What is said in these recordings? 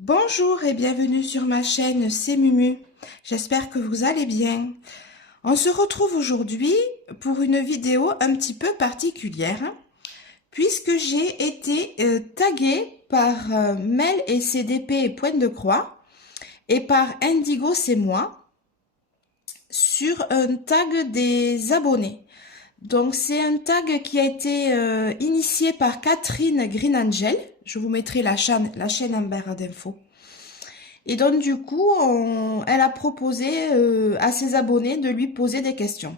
Bonjour et bienvenue sur ma chaîne, c'est Mumu. J'espère que vous allez bien. On se retrouve aujourd'hui pour une vidéo un petit peu particulière, puisque j'ai été taguée par Mel et CDP et Pointe de Croix et par Indigo c'est moi sur un tag des abonnés. Donc c'est un tag qui a été initié par Catherine Green Angel. Je vous mettrai la chaîne en barre d'infos. Et donc du coup, elle a proposé à ses abonnés de lui poser des questions.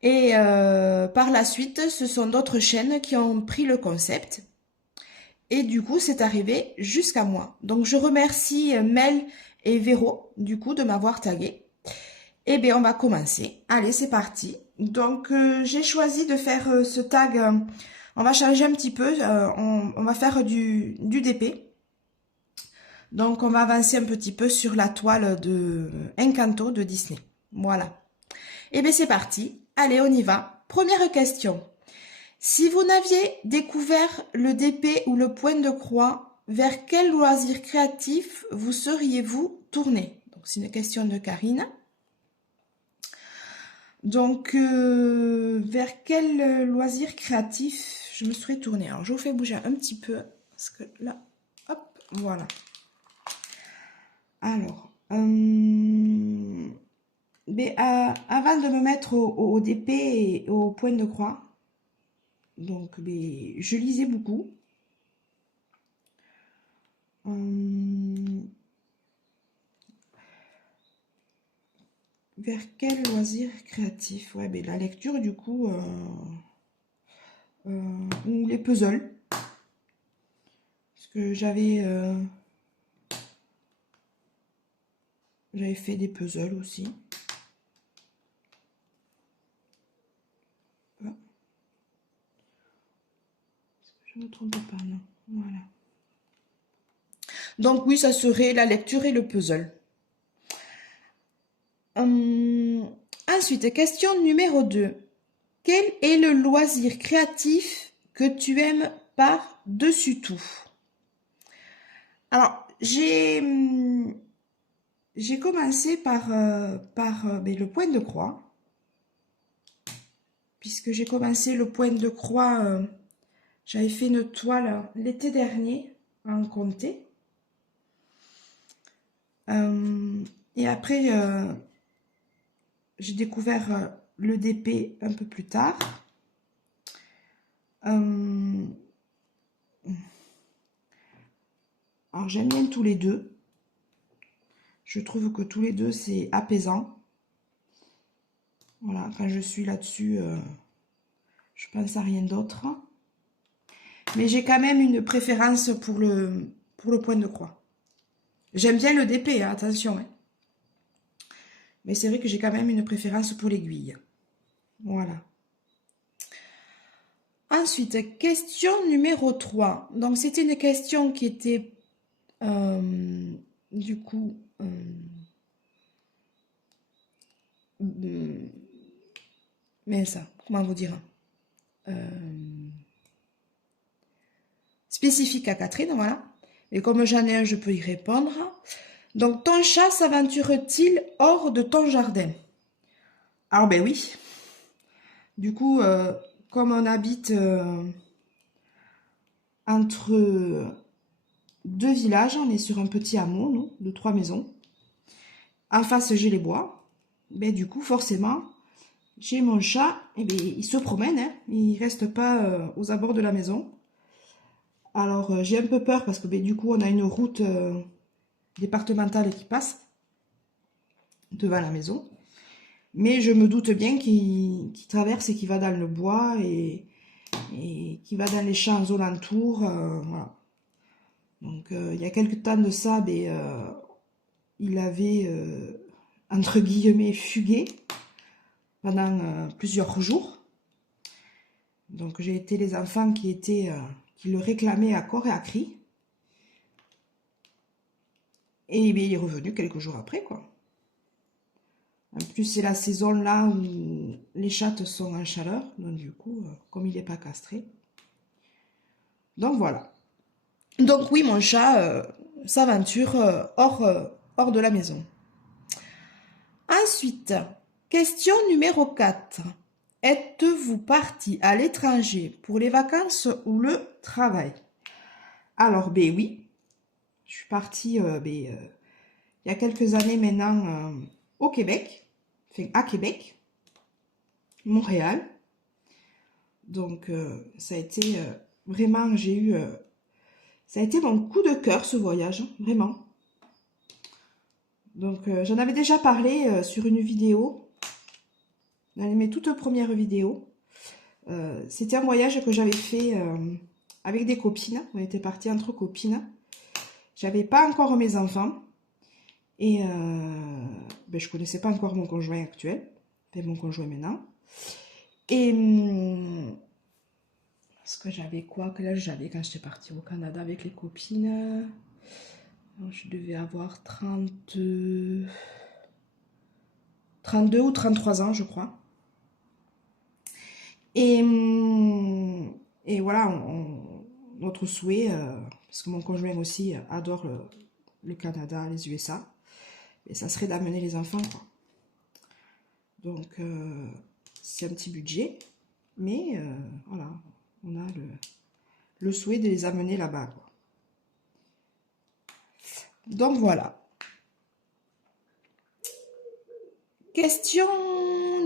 Et par la suite, ce sont d'autres chaînes qui ont pris le concept. Et du coup, c'est arrivé jusqu'à moi. Donc je remercie Mel et Véro, du coup, de m'avoir tagué. Eh bien, on va commencer. Allez, c'est parti. Donc j'ai choisi de faire ce tag. On va changer un petit peu. On va faire du DP. Donc, on va avancer un petit peu sur la toile de Encanto de Disney. Voilà. Et bien, c'est parti. Allez, on y va. Première question. Si vous n'aviez découvert le DP ou le point de croix, vers quel loisir créatif vous seriez-vous tourné? Donc, c'est une question de Karine. Donc, vers quel loisir créatif je me serais tournée? Alors, je vous fais bouger un petit peu, parce que là, hop, voilà. Alors, mais, avant de me mettre au DP et au point de croix, donc je lisais beaucoup. Vers quel loisir créatif? Ouais, la lecture du coup, ou les puzzles, parce que j'avais fait des puzzles aussi. Ah, je ne me trompe pas, non. Voilà. Donc oui, ça serait la lecture et le puzzle. Ensuite, question numéro 2. Quel est le loisir créatif que tu aimes par-dessus tout? Alors, j'ai commencé par le point de croix, puisque j'ai commencé le point de croix, j'avais fait une toile l'été dernier en comté. Et après, j'ai découvert le DP un peu plus tard. Alors j'aime bien tous les deux. Je trouve que tous les deux c'est apaisant. Voilà, quand je suis là-dessus, je pense à rien d'autre. Mais j'ai quand même une préférence pour le point de croix. J'aime bien le DP, hein, attention. Hein. Mais c'est vrai que j'ai quand même une préférence pour l'aiguille. Voilà. Ensuite, question numéro 3. Donc, c'était une question qui était, du coup, mais ça, comment vous dire, spécifique à Catherine, voilà. Et comme j'en ai un, je peux y répondre. Donc, ton chat s'aventure-t-il hors de ton jardin? Alors, ben oui. Du coup, comme on habite entre deux villages, on est sur un petit hameau, nous, de 3 maisons. En face, j'ai les bois. Ben, du coup, forcément, j'ai mon chat, et ben, il se promène, hein, il reste pas aux abords de la maison. Alors, j'ai un peu peur parce que ben, du coup, on a une route départementale qui passe devant la maison. Mais je me doute bien qu'il traverse et qu'il va dans le bois et qu'il va dans les champs aux alentours. Voilà. Donc, il y a quelques temps de ça, il avait, entre guillemets, fugué pendant plusieurs jours. Donc, j'ai été les enfants qui le réclamaient à corps et à cri. Et il est revenu quelques jours après, quoi. En plus, c'est la saison là où les chattes sont en chaleur. Donc, du coup, comme il n'est pas castré. Donc, voilà. Donc, oui, mon chat, s'aventure hors de la maison. Ensuite, question numéro 4. Êtes-vous parti à l'étranger pour les vacances ou le travail? Alors, ben oui, je suis partie il y a quelques années maintenant au Québec, enfin à Québec, Montréal. Donc, ça a été vraiment, ça a été mon coup de cœur ce voyage, vraiment. Donc, j'en avais déjà parlé sur une vidéo, dans mes toutes premières vidéos. C'était un voyage que j'avais fait avec des copines. On était partis entre copines. J'avais pas encore mes enfants. Et ben, je connaissais pas encore mon conjoint actuel. Enfin, mon conjoint maintenant. Et parce que j'avais quoi? Quel âge j'avais quand j'étais partie au Canada avec les copines? Je devais avoir 32 ou 33 ans, je crois. Et voilà, notre souhait, parce que mon conjoint aussi adore le Canada, les USA, et ça serait d'amener les enfants, quoi. Donc, c'est un petit budget, mais voilà, on a le souhait de les amener là-bas, quoi. Donc, voilà. Question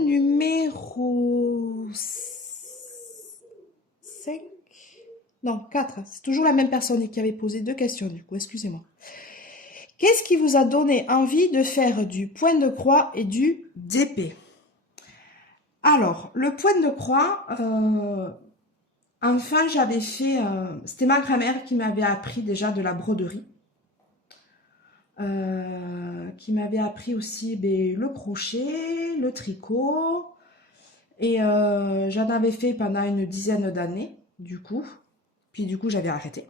numéro 5. Non, 4. C'est toujours la même personne qui avait posé 2 questions, du coup, excusez-moi. Qu'est-ce qui vous a donné envie de faire du point de croix et du DP? Alors, le point de croix, enfin, j'avais fait... c'était ma grand-mère qui m'avait appris déjà de la broderie. Qui m'avait appris aussi le crochet, le tricot. Et j'en avais fait pendant une dizaine d'années, du coup. Puis du coup, j'avais arrêté.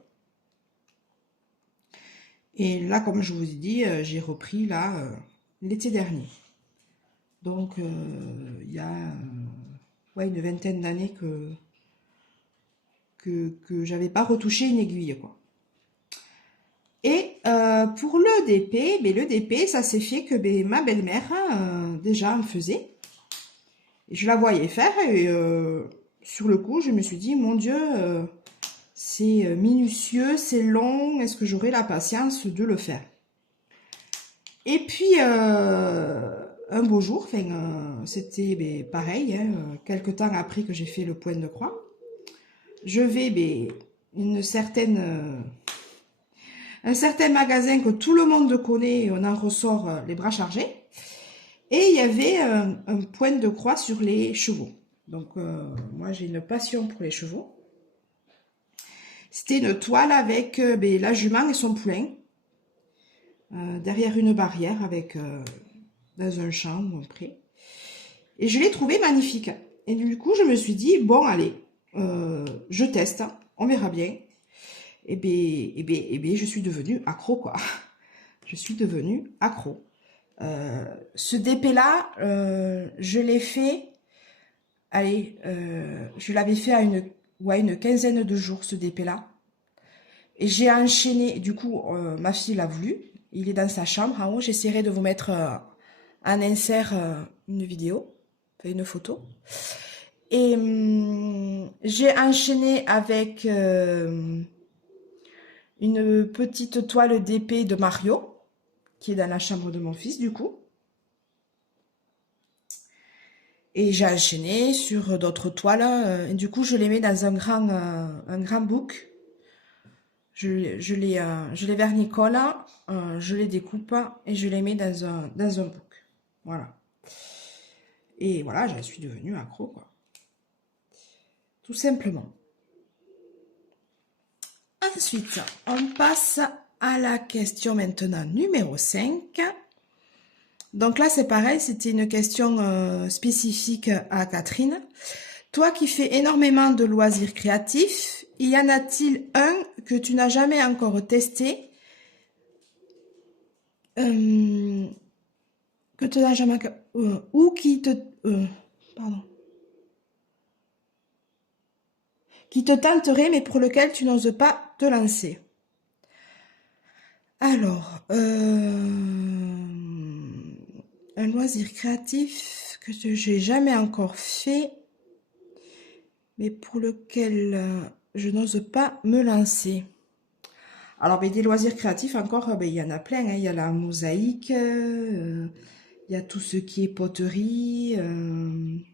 Et là, comme je vous ai dit, j'ai repris là l'été dernier. Donc, il y a ouais, une vingtaine d'années que j'avais pas retouché une aiguille, quoi. Et pour le DP, le DP, ça s'est fait que ma belle-mère, déjà, en faisait. Et je la voyais faire et sur le coup, je me suis dit, mon Dieu, c'est minutieux, c'est long, est-ce que j'aurai la patience de le faire? Et puis, un beau jour, c'était pareil, hein, quelques temps après que j'ai fait le point de croix, je vais un certain magasin que tout le monde connaît et on en ressort les bras chargés. Et il y avait un point de croix sur les chevaux. Donc, moi, j'ai une passion pour les chevaux. C'était une toile avec la jument et son poulain. Derrière une barrière avec dans un champ ou un pré. Et je l'ai trouvé magnifique. Et du coup, je me suis dit, bon, allez, je teste, on verra bien. Et bien, je suis devenue accro, quoi. Je suis devenue accro. Ce DP-là, je l'ai fait, allez, je l'avais fait à une quinzaine de jours, ce DP-là. Et j'ai enchaîné, du coup, ma fille l'a voulu. Il est dans sa chambre en haut. J'essaierai de vous mettre en insert une vidéo, enfin une photo. Et j'ai enchaîné avec une petite toile d'épée de Mario, qui est dans la chambre de mon fils, du coup. Et j'ai enchaîné sur d'autres toiles. Et du coup, je les mets dans un grand book. Je les vernicole, je les découpe et je les mets dans un book. Voilà. Et voilà, je suis devenue accro, quoi. Tout simplement. Ensuite, on passe à la question maintenant numéro 5. Donc là, c'est pareil, c'était une question spécifique à Catherine. Toi qui fais énormément de loisirs créatifs, y en a-t-il un que tu n'as jamais encore testé, que tu n'as jamais ou qui te qui te tenterait mais pour lequel tu n'oses pas te lancer? Alors, un loisir créatif que j'ai jamais encore fait, mais pour lequel je n'ose pas me lancer. Alors, ben, des loisirs créatifs encore, ben, il y en a plein, hein. Il y a la mosaïque, il y a tout ce qui est poterie, il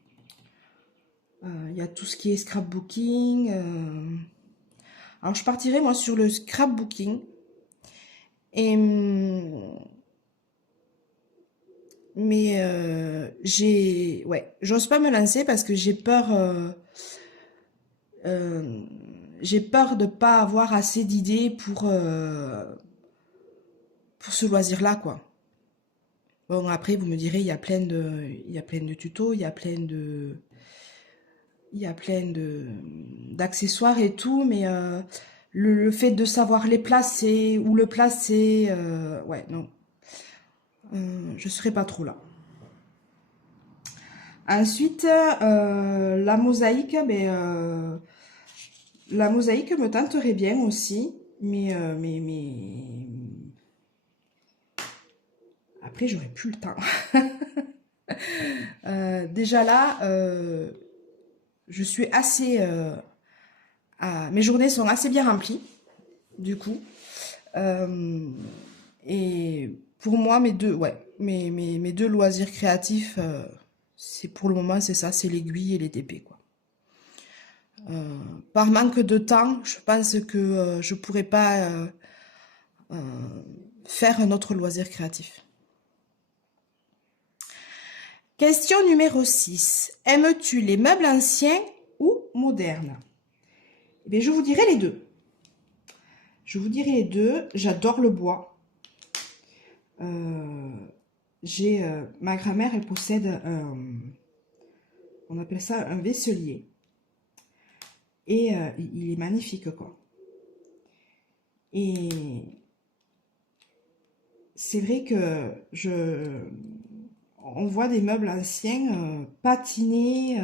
y a tout ce qui est scrapbooking. Alors, je partirai moi sur le scrapbooking. Et, mais ouais, j'ose pas me lancer parce que euh, j'ai peur de pas avoir assez d'idées pour ce loisir-là, quoi. Bon, après, vous me direz, il y a plein de tutos, il y a plein d'accessoires et tout, mais le fait de savoir les placer, où le placer, ouais, non, je serai pas trop là. Ensuite, la mosaïque me tenterait bien aussi, mais après j'aurais plus le temps. Déjà là, je suis assez, mes journées sont assez bien remplies, du coup, Euh, et pour moi mes deux loisirs créatifs, c'est pour le moment c'est ça, c'est l'aiguille et les TP, quoi. Par manque de temps, je pense que je pourrais pas faire un autre loisir créatif. Question numéro 6. Aimes-tu les meubles anciens ou modernes? Eh bien, je vous dirai les deux. Je vous dirai les deux. J'adore le bois. Euh, ma grand-mère, elle possède on appelle ça un vaisselier. Et il est magnifique, quoi. Et c'est vrai que on voit des meubles anciens patinés,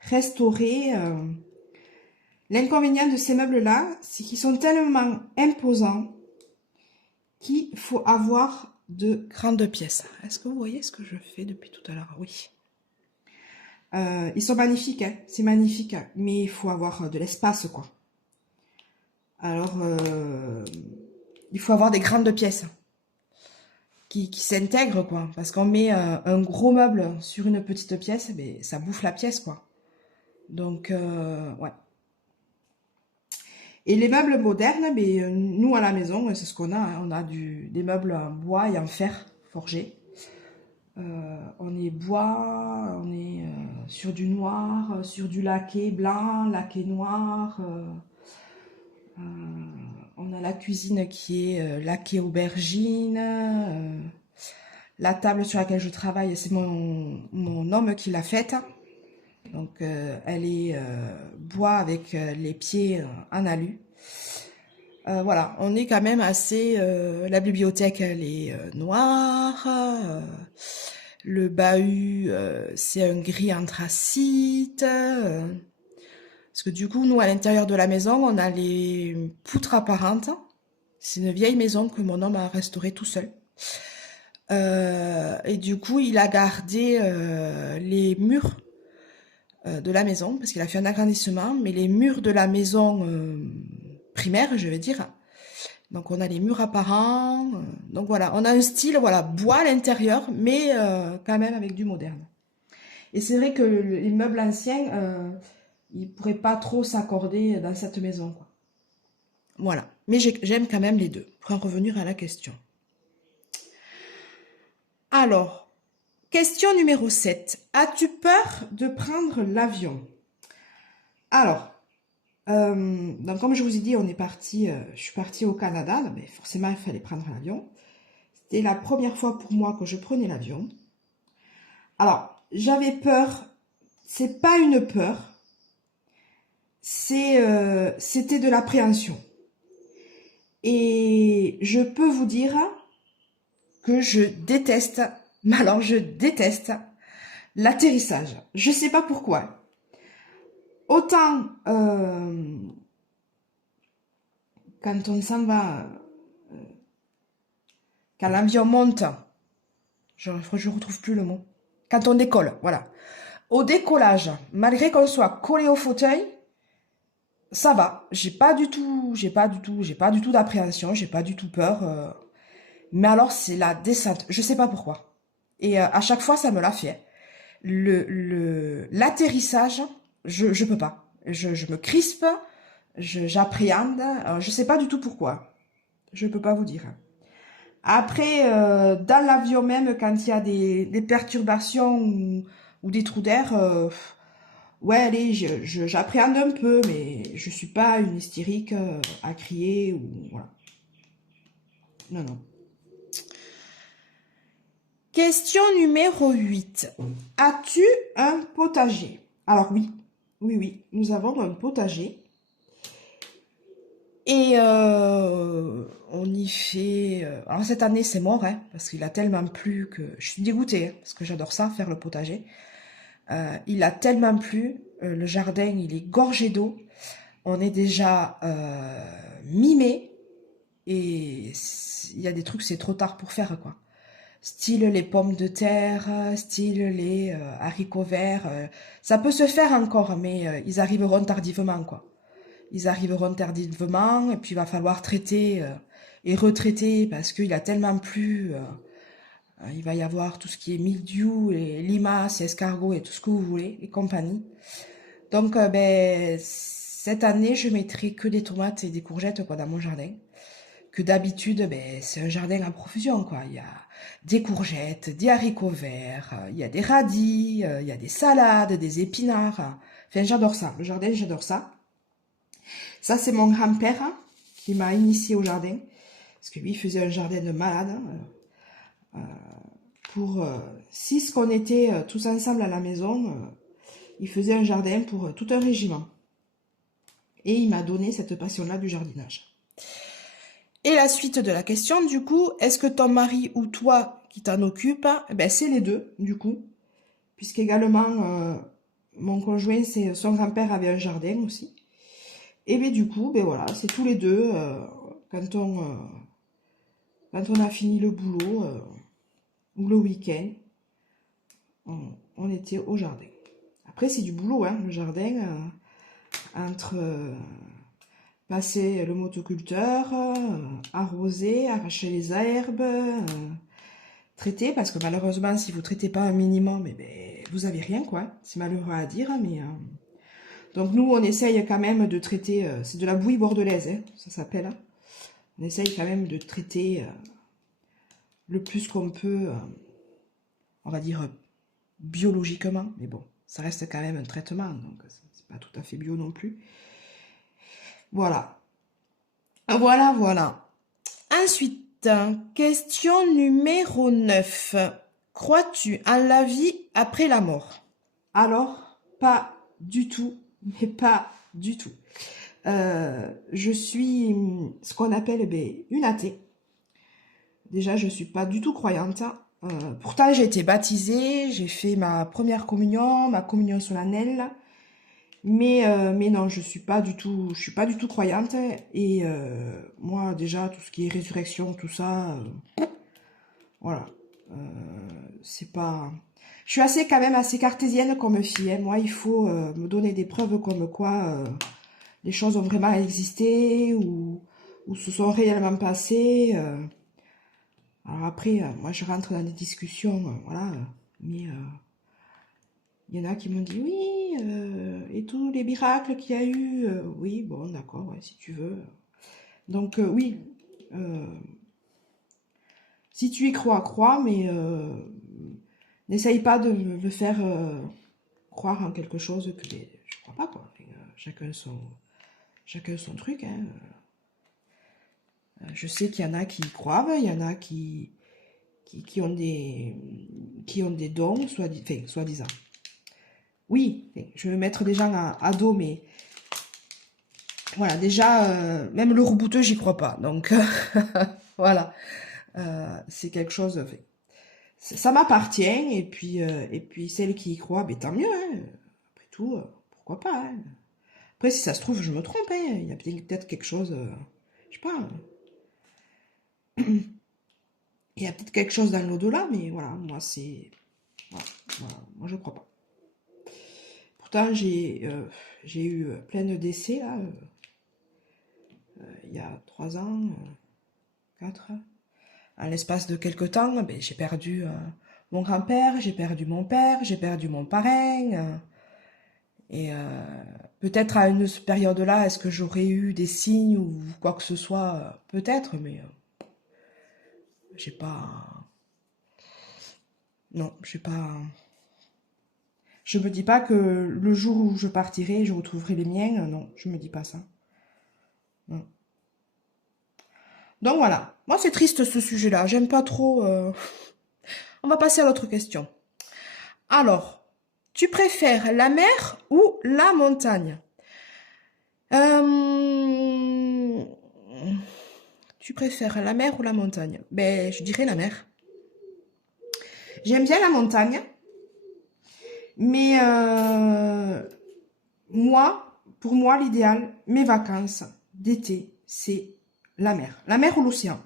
restaurés. L'inconvénient de ces meubles-là, c'est qu'ils sont tellement imposants qu'il faut avoir de grandes pièces. Est-ce que vous voyez ce que je fais depuis tout à l'heure? Oui. Ils sont magnifiques, hein, c'est magnifique, hein, mais il faut avoir de l'espace, quoi. Alors, il faut avoir des grandes pièces qui s'intègrent, quoi. Parce qu'on met un gros meuble sur une petite pièce, mais ça bouffe la pièce, quoi. Donc, ouais. Et les meubles modernes, mais nous à la maison, c'est ce qu'on a, hein. On a des meubles en bois et en fer forgé. On est bois, on est sur du noir, sur du laqué blanc, laqué noir. On a la cuisine qui est laquée aubergine. La table sur laquelle je travaille, c'est mon homme qui l'a faite. Donc elle est bois avec les pieds en alu. Voilà, on est quand même assez... la bibliothèque, elle est noire. Le bahut, c'est un gris anthracite. Parce que du coup, nous, à l'intérieur de la maison, on a les poutres apparentes. C'est une vieille maison que mon homme a restaurée tout seul. Et du coup, il a gardé les murs de la maison, parce qu'il a fait un agrandissement, mais les murs de la maison primaire, je vais dire. Donc on a les murs apparents. Donc voilà, on a un style voilà bois à l'intérieur, mais quand même avec du moderne. Et c'est vrai que les meubles anciens, ils pourraient pas trop s'accorder dans cette maison, quoi. Voilà. Mais j'aime quand même les deux. Pour en revenir à la question. Alors, question numéro 7. As-tu peur de prendre l'avion? Alors, donc comme je vous ai dit, je suis partie au Canada, mais forcément il fallait prendre l'avion. C'était la première fois pour moi que je prenais l'avion. Alors, j'avais peur, c'est pas une peur, c'était de l'appréhension. Et je peux vous dire que je déteste, mais alors je déteste l'atterrissage. Je sais pas pourquoi. Autant quand on s'en va Quand l'avion monte, je retrouve plus le mot. Quand on décolle, voilà. Au décollage, malgré qu'on soit collé au fauteuil, ça va. J'ai pas du tout d'appréhension, j'ai pas du tout peur. Mais alors, c'est la descente. Je sais pas pourquoi. Et à chaque fois, ça me l'a fait. L'atterrissage, je peux pas. Je me crispe, j'appréhende. Je sais pas du tout pourquoi. Je peux pas vous dire. Après, dans l'avion même, quand il y a des perturbations ou des trous d'air, ouais, allez, j'appréhende un peu, mais je suis pas une hystérique à crier ou voilà. Non, non. Question numéro 8. As-tu un potager? Alors oui, oui, nous avons un potager. Et on y fait... alors cette année c'est mort, hein, parce qu'il a tellement plu que... Je suis dégoûtée, hein, parce que j'adore ça, faire le potager. Il a tellement plu, le jardin il est gorgé d'eau. On est déjà mi-mai, et il y a des trucs c'est trop tard pour faire, quoi. Style les pommes de terre, style les haricots verts. Ça peut se faire encore, mais ils arriveront tardivement, quoi. Ils arriveront tardivement, et puis il va falloir traiter et retraiter, parce qu'il a tellement plu. Il va y avoir tout ce qui est mildiou, et limaces, escargots, et tout ce que vous voulez, et compagnie. Donc, ben, cette année, je mettrai que des tomates et des courgettes, quoi, dans mon jardin. Que d'habitude, ben, c'est un jardin à profusion, quoi. Il y a des courgettes, des haricots verts, il y a des radis, il y a des salades, des épinards. Enfin, j'adore ça. Le jardin, j'adore ça. Ça, c'est mon grand-père qui m'a initié au jardin. Parce que lui, il faisait un jardin de malade. Pour 6 qu'on était tous ensemble à la maison, il faisait un jardin pour tout un régiment. Et il m'a donné cette passion-là du jardinage. Et la suite de la question, du coup, est-ce que ton mari ou toi qui t'en occupe? Ben, c'est les deux, du coup. Puisqu'également, mon conjoint, son grand-père avait un jardin aussi. Et bien du coup, ben voilà, c'est tous les deux, quand on a fini le boulot, ou le week-end, on était au jardin. Après, c'est du boulot, hein, le jardin, entre passer le motoculteur, arroser, arracher les herbes, traiter, parce que malheureusement, si vous traitez pas un minimum, ben, vous avez rien, quoi. C'est malheureux à dire, mais... Donc nous, on essaye quand même de traiter... c'est de la bouillie bordelaise, hein, ça s'appelle. On essaye quand même de traiter le plus qu'on peut, on va dire, biologiquement. Mais bon, ça reste quand même un traitement, donc c'est pas tout à fait bio non plus. Voilà. Voilà, voilà. Ensuite, question numéro 9. Crois-tu en la vie après la mort? Alors, pas du tout, mais pas du tout. Je suis ce qu'on appelle une athée. Déjà, je suis pas du tout croyante. Pourtant, j'ai été baptisée, j'ai fait ma première communion, ma communion solennelle. Mais non, je suis pas du tout croyante. Et moi, déjà, tout ce qui est résurrection, tout ça, voilà. C'est pas... Je suis quand même assez cartésienne comme fille, hein. Moi, il faut me donner des preuves comme quoi les choses ont vraiment existé ou se sont réellement passées. Alors après, moi, je rentre dans des discussions, voilà. Mais il y en a qui m'ont dit, oui, et tous les miracles qu'il y a eu, oui, bon, d'accord, ouais, si tu veux. Donc, oui, si tu y crois, crois, mais n'essaye pas de me faire croire en quelque chose que je crois pas, quoi. Chacun son truc, hein. Je sais qu'il y en a qui y croient, il y en a qui ont des dons, soi-disant. Oui, je vais mettre des gens à dos, mais voilà, déjà, même le rebouteux, j'y crois pas. Donc, voilà, c'est quelque chose... ça m'appartient, et puis celle qui y croit, ben, tant mieux, hein. Après tout, pourquoi pas, hein. Après, si ça se trouve, je me trompe, hein. Il y a peut-être quelque chose, je sais pas. Il y a peut-être quelque chose dans l'au-delà, mais voilà, moi c'est... Voilà, voilà, moi je crois pas. Pourtant j'ai eu plein de décès là, il y a 3 ans, 4. En l'espace de quelques temps, ben, j'ai perdu mon grand-père, j'ai perdu mon père, j'ai perdu mon parrain. Et peut-être à une période-là, est-ce que j'aurais eu des signes ou quoi que ce soit? Peut-être, mais j'ai pas... Non, j'ai pas... Je me dis pas que le jour où je partirai, je retrouverai les miens. Non, je me dis pas ça. Non. Donc voilà. Moi, c'est triste ce sujet-là. J'aime pas trop... On va passer à l'autre question. Alors, tu préfères la mer ou la montagne? Euh, Tu préfères la mer ou la montagne? Ben, je dirais la mer. J'aime bien la montagne, mais pour moi, l'idéal, mes vacances d'été, c'est la mer. La mer ou l'océan.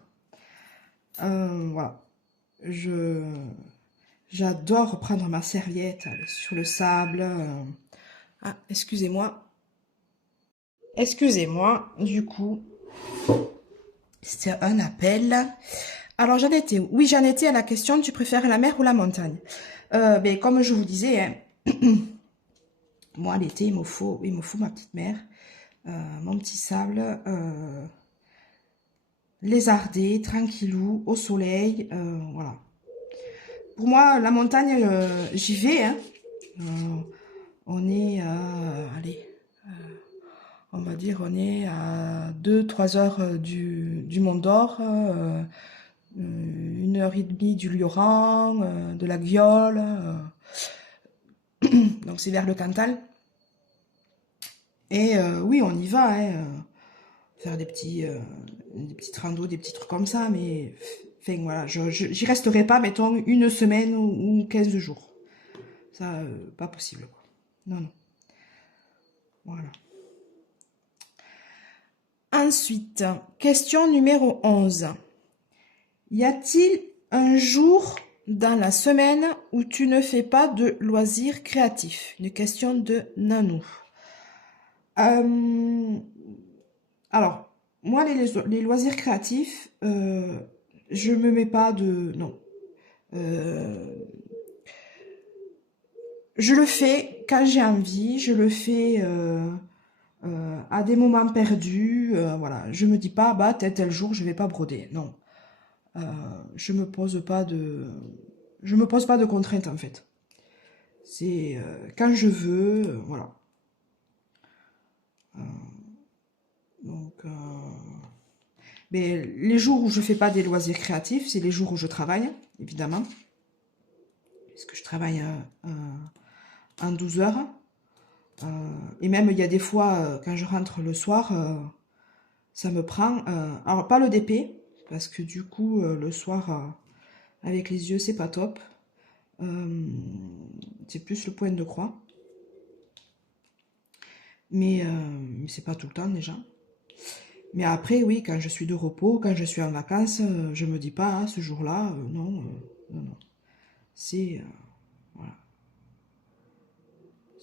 Voilà. Je, J'adore prendre ma serviette, aller sur le sable. Ah, excusez-moi. Excusez-moi, du coup, c'est un appel. Alors, j'en étais où? Oui, j'en étais à la question, tu préfères la mer ou la montagne? Ben, comme je vous disais, hein, moi, l'été, il me faut ma petite mer, mon petit sable, lézardé, tranquillou, au soleil, voilà. Pour moi, la montagne, j'y vais, hein. Euh, on est, allez, on va dire, on est à 2-3 heures du Mont d'Or, 1 heure et demie du Lioran, de la Guiole, donc c'est vers le Cantal. Et oui, on y va, hein, faire des petites randos, des petits trucs comme ça, mais enfin voilà, j'y resterai pas, mettons, une semaine ou 15 jours. Ça, pas possible, quoi. Non, non. Voilà. Ensuite, question numéro 11. Y a-t-il un jour dans la semaine où tu ne fais pas de loisirs créatifs? Une question de Nanou. Alors, moi, les loisirs créatifs, je me mets pas de... Non. Euh, je le fais quand j'ai envie, je le fais à des moments perdus. Voilà, je me dis pas, bah, tel jour, je vais pas broder. Non. Euh, je me pose pas de... Je me pose pas de contraintes, en fait. C'est quand je veux, voilà. Donc, mais les jours où je fais pas des loisirs créatifs, c'est les jours où je travaille, évidemment. Parce que je travaille en 12 heures. Et même, il y a des fois, quand je rentre le soir, ça me prend... alors, pas le DP, parce que du coup, le soir, avec les yeux, c'est pas top. C'est plus le point de croix. Mais c'est pas tout le temps, déjà. Mais après, oui, quand je suis de repos, quand je suis en vacances, je me dis pas, ah, ce jour-là, non, non, non. C'est voilà,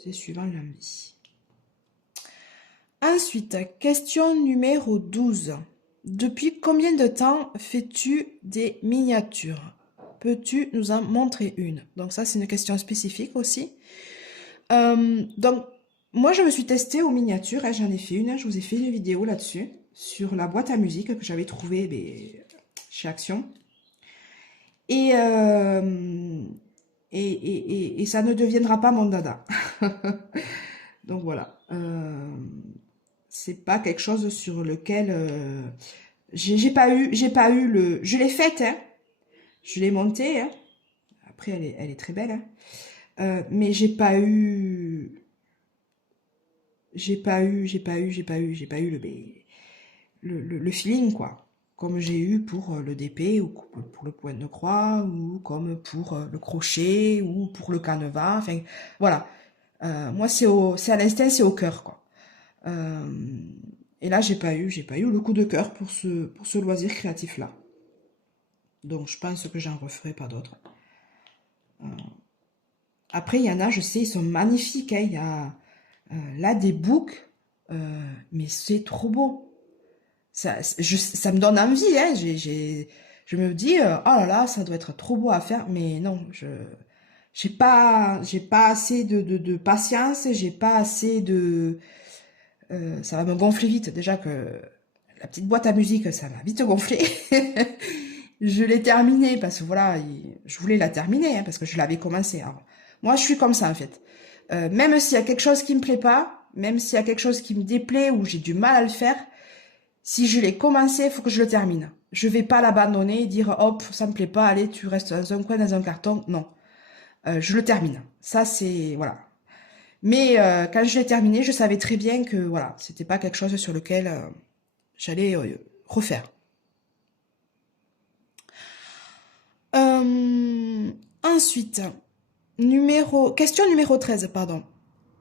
c'est suivant l'envie. Ensuite, question numéro 12. Depuis combien de temps fais-tu des miniatures? Peux-tu nous en montrer une? Donc ça, c'est une question spécifique aussi. Donc, moi, je me suis testée aux miniatures, hein, j'en ai fait une, je vous ai fait une vidéo là-dessus, sur la boîte à musique que j'avais trouvée chez Action. Et, et ça ne deviendra pas mon dada. Donc voilà. C'est pas quelque chose sur lequel j'ai pas eu le. Je l'ai faite, hein. Je l'ai montée, hein. Après, elle est très belle, hein. Mais j'ai pas eu le feeling, quoi. Comme j'ai eu pour le DP ou pour le point de croix ou comme pour le crochet ou pour le canevas. Enfin, voilà. Moi, c'est à l'instinct, c'est au cœur, quoi. Et là, j'ai pas eu le coup de cœur pour ce loisir créatif-là. Donc, je pense que j'en referai pas d'autres. Après, il y en a, je sais, ils sont magnifiques. Hein. Il y a là des boucs, mais c'est trop beau. Ça me donne envie. Hein. Je me dis, oh là là, ça doit être trop beau à faire. Mais non, j'ai pas assez de patience. J'ai pas assez de. Ça va me gonfler vite. Déjà que la petite boîte à musique, ça va vite gonfler. Je l'ai terminée parce que voilà, je voulais la terminer hein, parce que je l'avais commencé. Alors, moi, je suis comme ça en fait. Même s'il y a quelque chose qui me plaît pas, même s'il y a quelque chose qui me déplaît ou j'ai du mal à le faire, si je l'ai commencé, il faut que je le termine. Je vais pas l'abandonner et dire hop, ça me plaît pas, allez, tu restes dans un coin, dans un carton. Non, je le termine. Ça, c'est voilà. Mais quand je l'ai terminé, je savais très bien que voilà, c'était pas quelque chose sur lequel j'allais refaire. Ensuite, question numéro 13, pardon.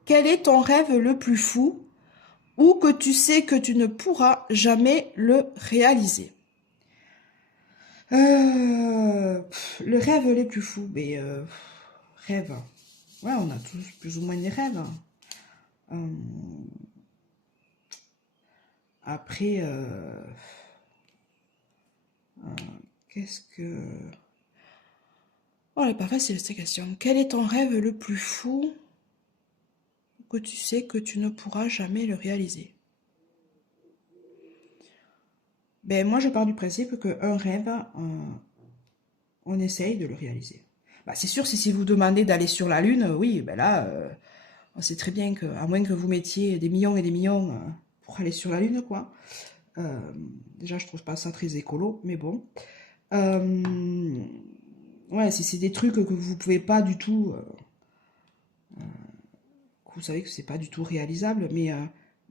Quel est ton rêve le plus fou ou que tu sais que tu ne pourras jamais le réaliser? Le rêve les plus fous, mais rêve. Ouais, on a tous plus ou moins des rêves. Euh, après, qu'est-ce que... Oh, elle est pas facile cette question. Quel est ton rêve le plus fou que tu sais que tu ne pourras jamais le réaliser? Ben, moi, je pars du principe qu'un rêve, on essaye de le réaliser. Bah, c'est sûr, si vous demandez d'aller sur la Lune, oui, ben là, on sait très bien qu'à moins que vous mettiez des millions et des millions pour aller sur la Lune, quoi. Déjà, je trouve pas ça très écolo, mais bon. Ouais, si c'est des trucs que vous pouvez pas du tout, que vous savez que c'est pas du tout réalisable, mais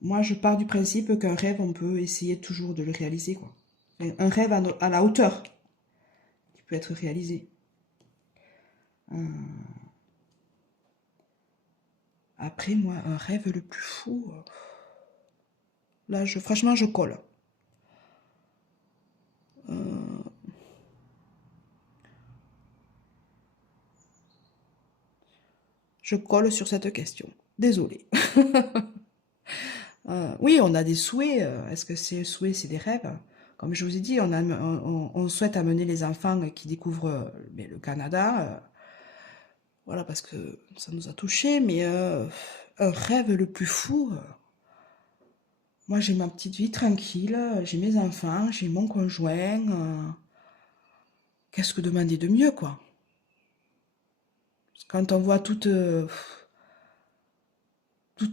moi, je pars du principe qu'un rêve, on peut essayer toujours de le réaliser, quoi. Un rêve à la hauteur qui peut être réalisé. Après, moi, un rêve le plus fou, là, franchement, je colle. Je colle sur cette question. Désolée. Oui, on a des souhaits. Est-ce que ces souhaits, c'est des rêves? Comme je vous ai dit, on souhaite amener les enfants qui découvrent le Canada. Voilà, parce que ça nous a touchés. Mais un rêve le plus fou, moi, j'ai ma petite vie tranquille. J'ai mes enfants, j'ai mon conjoint. Qu'est-ce que demander de mieux, quoi? Quand on voit toutes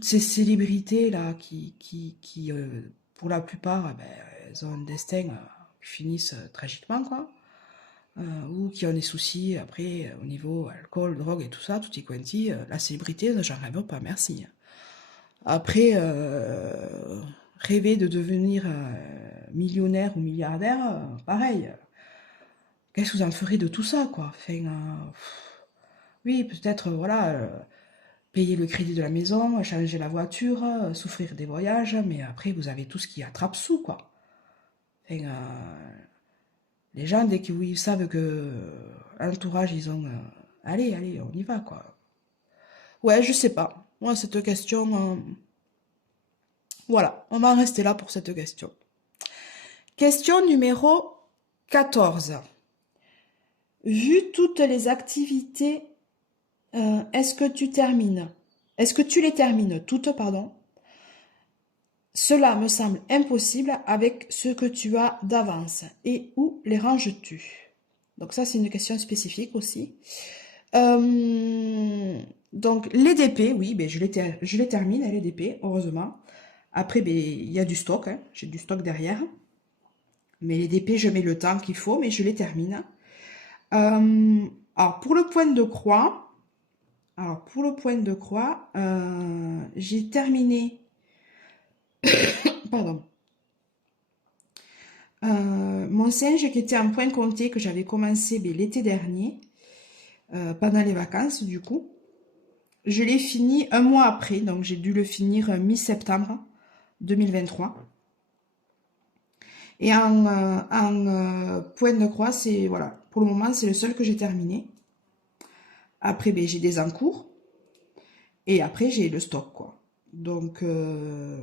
ces célébrités là qui pour la plupart, ben, elles ont un destin qui finissent tragiquement, quoi. Ou qui ont des soucis après au niveau alcool, drogue et tout ça, tout y quanti, la célébrité, j'en rêve pas, merci. Après, rêver de devenir millionnaire ou milliardaire, pareil. Qu'est-ce que vous en ferez de tout ça, quoi? Enfin, oui, peut-être, voilà, payer le crédit de la maison, changer la voiture, souffrir des voyages, mais après, vous avez tout ce qui attrape sous, quoi. Enfin, les gens, dès qu'ils savent que l'entourage, ils ont... allez, allez, on y va, quoi. Ouais, je sais pas. Moi, cette question... voilà, on va en rester là pour cette question. Question numéro 14. Vu toutes les activités, est-ce que tu les termines toutes, pardon? Cela me semble impossible avec ce que tu as d'avance. Et où les ranges-tu? Donc ça, c'est une question spécifique aussi. Donc les DP, oui, ben, je les termine, les DP, heureusement. Après, ben, il y a du stock, hein, j'ai du stock derrière. Mais les DP, je mets le temps qu'il faut, mais je les termine. Alors pour le point de croix, j'ai terminé. Pardon. Mon singe qui était en point compté que j'avais commencé l'été dernier, pendant les vacances du coup, je l'ai fini un mois après, donc j'ai dû le finir mi-septembre 2023. Et en pointe de croix, c'est, voilà, pour le moment, c'est le seul que j'ai terminé. Après, ben, j'ai des encours. Et après, j'ai le stock, quoi. Donc,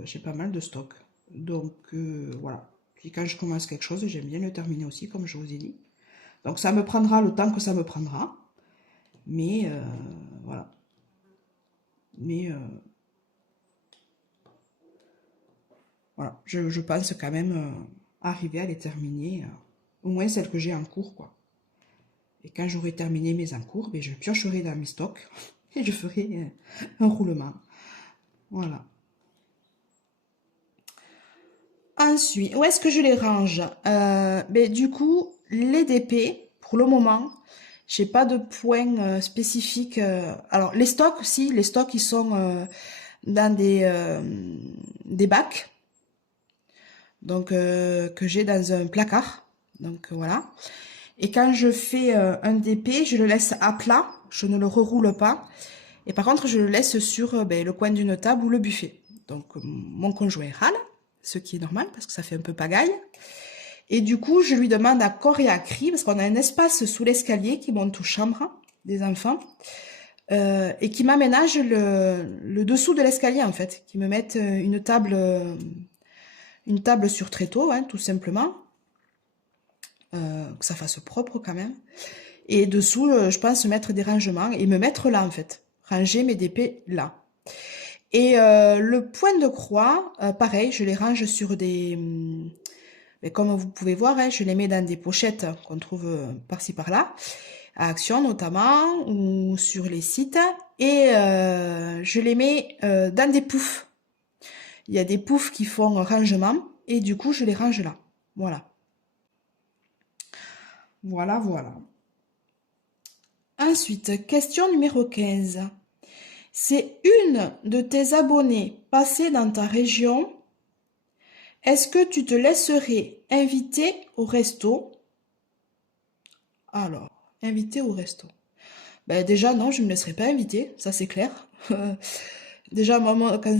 j'ai pas mal de stock. Donc, voilà. Puis quand je commence quelque chose, j'aime bien le terminer aussi, comme je vous ai dit. Donc, ça me prendra le temps que ça me prendra. Mais, voilà. Mais, voilà. Je pense quand même arriver à les terminer. Au moins celles que j'ai en cours, quoi. Et quand j'aurai terminé mes encours, ben, je piocherai dans mes stocks et je ferai un roulement. Voilà. Ensuite, où est-ce que je les range? Ben, du coup, les DP, pour le moment, j'ai pas de point spécifique. Alors, les stocks aussi, les stocks, ils sont dans des bacs, donc que j'ai dans un placard. Donc, voilà. Et quand je fais un DP, je le laisse à plat, je ne le reroule pas. Et par contre, je le laisse sur ben, le coin d'une table ou le buffet. Donc, mon conjoint râle, ce qui est normal parce que ça fait un peu pagaille. Et du coup, je lui demande à corps et à cri, parce qu'on a un espace sous l'escalier qui monte aux chambres des enfants, et qui m'aménage le dessous de l'escalier, en fait, qui me mette une table sur tréteau, hein, tout simplement, que ça fasse propre quand même. Et dessous, je pense mettre des rangements et me mettre là, en fait. Ranger mes DP là. Et le point de croix, pareil, je les range sur des... mais comme vous pouvez voir, hein, je les mets dans des pochettes qu'on trouve par-ci par-là, à Action notamment, ou sur les sites. Et je les mets dans des poufs. Il y a des poufs qui font rangement, et du coup, je les range là. Voilà. Voilà, voilà. Ensuite, question numéro 15. C'est une de tes abonnés passée dans ta région. Est-ce que tu te laisserais inviter au resto? Alors, inviter au resto. Ben déjà, non, je ne me laisserai pas inviter, ça c'est clair. Déjà, maman, quand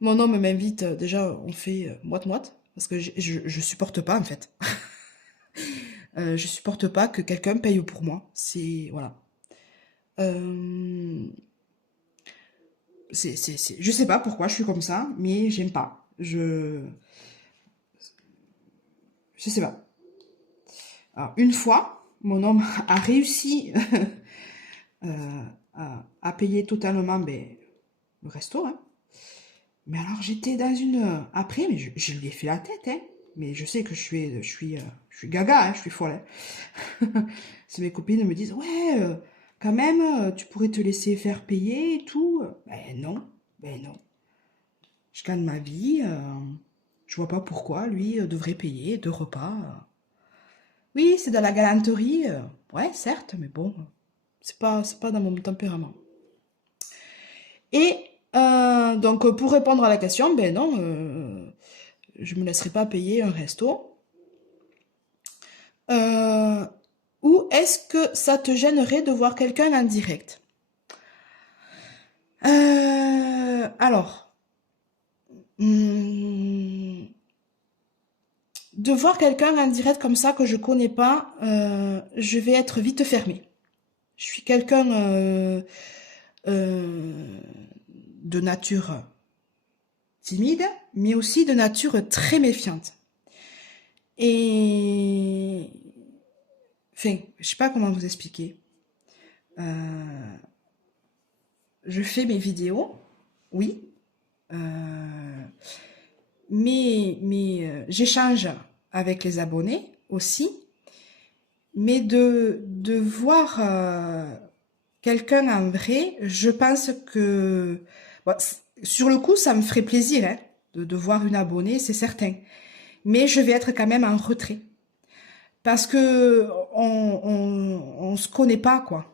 mon homme m'invite, déjà, on fait moite-moite, parce que je supporte pas, en fait. Je supporte pas que quelqu'un paye pour moi. C'est, voilà. Euh, je sais pas pourquoi je suis comme ça, mais j'aime pas. Je sais pas. Alors, une fois, mon homme a réussi à payer totalement ben, le resto. Hein. Mais alors, j'étais dans une... Après, mais je lui ai fait la tête. Hein. Mais je sais que je suis gaga, hein, je suis folle. Hein. Si mes copines me disent, ouais, quand même, tu pourrais te laisser faire payer et tout. Ben non, ben non. Je gagne ma vie. Je vois pas pourquoi lui devrait payer 2 repas. Oui, c'est de la galanterie. Ouais, certes, mais bon, c'est pas dans mon tempérament. Et donc, pour répondre à la question, ben non, je me laisserai pas payer un resto. Euh, ou est-ce que ça te gênerait de voir quelqu'un en direct? Alors, hmm, de voir quelqu'un en direct comme ça que je connais pas, je vais être vite fermée. Je suis quelqu'un euh, de nature timide, mais aussi de nature très méfiante. Et enfin, je sais pas comment vous expliquer. Euh, je fais mes vidéos, oui, euh, mais j'échange avec les abonnés aussi, mais de voir quelqu'un en vrai, je pense que bon, sur le coup, ça me ferait plaisir hein, de voir une abonnée, c'est certain. Mais je vais être quand même en retrait. Parce que on se connaît pas, quoi.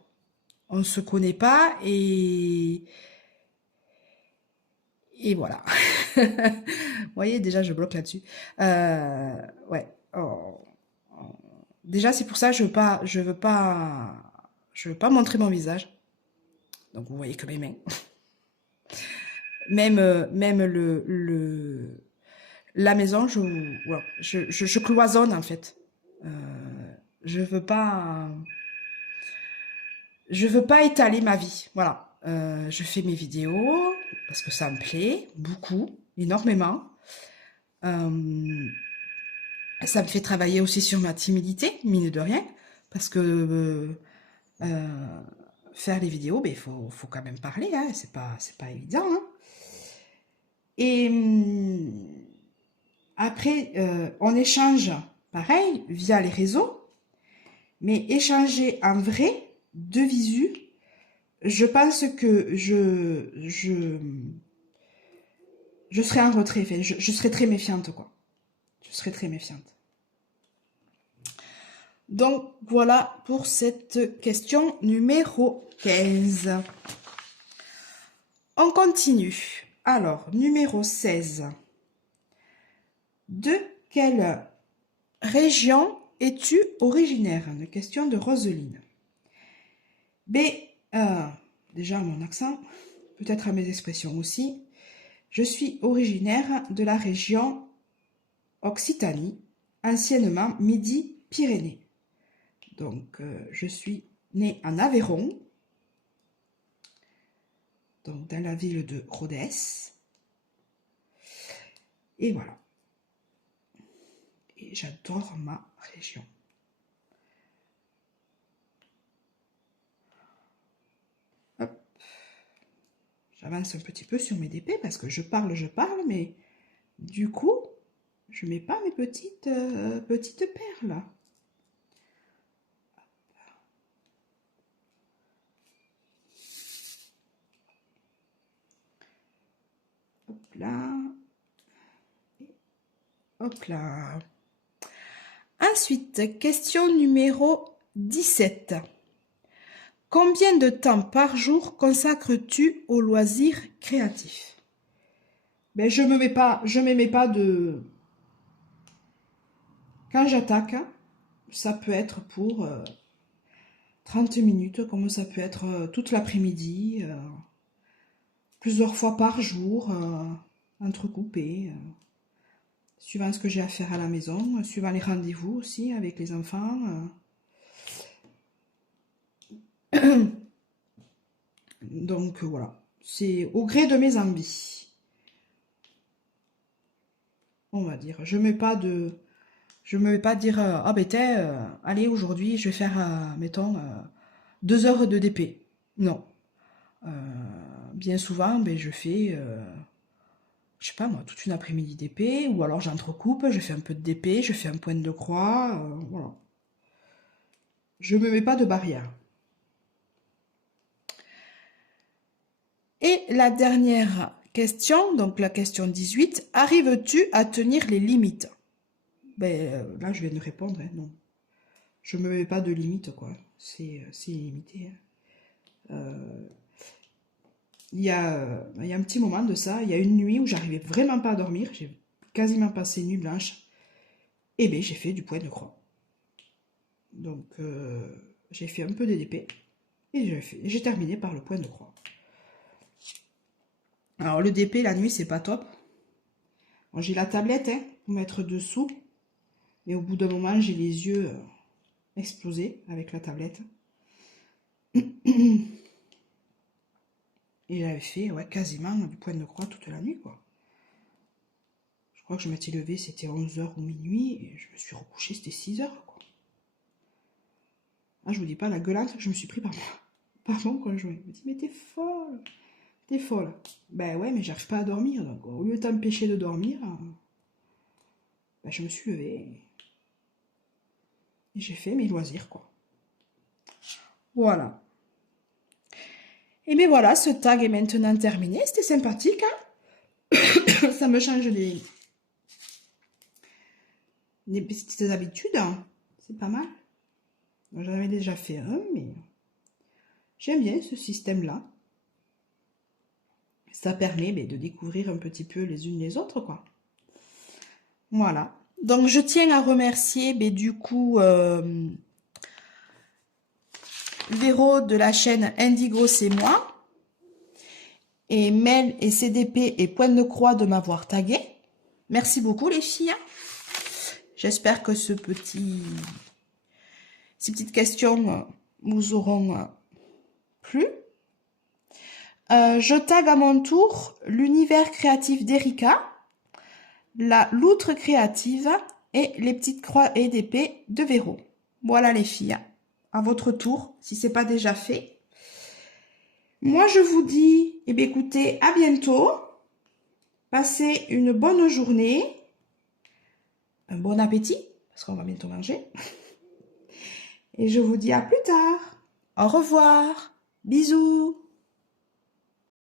On se connaît pas et voilà. Vous voyez, déjà, je bloque là-dessus. Euh, ouais. Oh. Déjà, c'est pour ça que je veux pas montrer mon visage. Donc, vous voyez que mes mains. Même la maison, voilà, je cloisonne en fait. Je veux pas étaler ma vie. Voilà. Je fais mes vidéos parce que ça me plaît beaucoup, énormément. Ça me fait travailler aussi sur ma timidité, mine de rien, parce que faire les vidéos, ben, faut quand même parler, hein, c'est pas évident. Hein. Et après, on échange, pareil, via les réseaux, mais échanger en vrai, de visu, je pense que je serais en retrait, enfin, je serais très méfiante, quoi. Je serais très méfiante. Donc, voilà pour cette question numéro 15. On continue. Alors, numéro 16. De quelle région es-tu originaire? Une question de Roseline. Ben, déjà mon accent, peut-être à mes expressions aussi. Je suis originaire de la région Occitanie, anciennement Midi-Pyrénées. Donc, je suis née en Aveyron, donc dans la ville de Rodez. Et voilà. Et j'adore ma région. Hop. J'avance un petit peu sur mes DP parce que je parle, mais du coup, je mets pas mes petites perles. Hop là. Hop là. Ensuite, question numéro 17. Combien de temps par jour consacres-tu aux loisirs créatifs? Ben, je me mets pas de... Quand j'attaque, ça peut être pour 30 minutes, comme ça peut être toute l'après-midi, plusieurs fois par jour, entrecoupé, suivant ce que j'ai à faire à la maison, suivant les rendez-vous aussi avec les enfants. Donc voilà, c'est au gré de mes envies. On va dire, je me mets pas dire ah ben allez aujourd'hui je vais faire mettons 2 heures de DP. Non. Bien souvent ben je fais je sais pas moi toute une après-midi DP ou alors j'entrecoupe, je fais un peu de DP, je fais un point de croix, voilà. Je me mets pas de barrière. Et la dernière question, donc la question 18, arrives-tu à tenir les limites? Ben, là, je viens de répondre, hein, non. Je me mets pas de limite, quoi. C'est limité. Hein. Il y a un petit moment de ça, il y a une nuit où j'arrivais vraiment pas à dormir, j'ai quasiment passé nuit blanche, et ben j'ai fait du point de croix. Donc, j'ai fait un peu de DP, et j'ai terminé par le point de croix. Alors, le DP, la nuit, c'est pas top. Bon, j'ai la tablette, hein, pour mettre dessous, mais au bout d'un moment, j'ai les yeux explosés avec la tablette. Et j'avais fait ouais, quasiment du point de croix toute la nuit, quoi. Je crois que je m'étais levée, c'était 11h ou minuit, et je me suis recouchée, c'était 6h, quoi. Ah, je vous dis pas la gueulante que je me suis pris par mon conjoint. Il me dit, mais t'es folle, t'es folle. Ben ouais, mais j'arrive pas à dormir, donc au lieu de t'empêcher de dormir, ben, je me suis levée, et j'ai fait mes loisirs, quoi. Voilà. Et bien voilà, ce tag est maintenant terminé. C'était sympathique, hein. Ça me change des petites habitudes. Hein. C'est pas mal. J'en avais déjà fait un, mais j'aime bien ce système-là. Ça permet de découvrir un petit peu les unes les autres, quoi. Voilà. Donc, je tiens à remercier, du coup, Véro de la chaîne Indigo, c'est moi. Et Mel et CDP et Point de Croix de m'avoir tagué. Merci beaucoup les filles. J'espère que ces petites questions vous auront plu. Je tag à mon tour l'univers créatif d'Erika, la loutre créative et les petites croix et d'épée de Véro. Voilà les filles, à votre tour, si ce n'est pas déjà fait. Moi, je vous dis, eh bien, écoutez, à bientôt. Passez une bonne journée. Un bon appétit, parce qu'on va bientôt manger. Et je vous dis à plus tard. Au revoir. Bisous.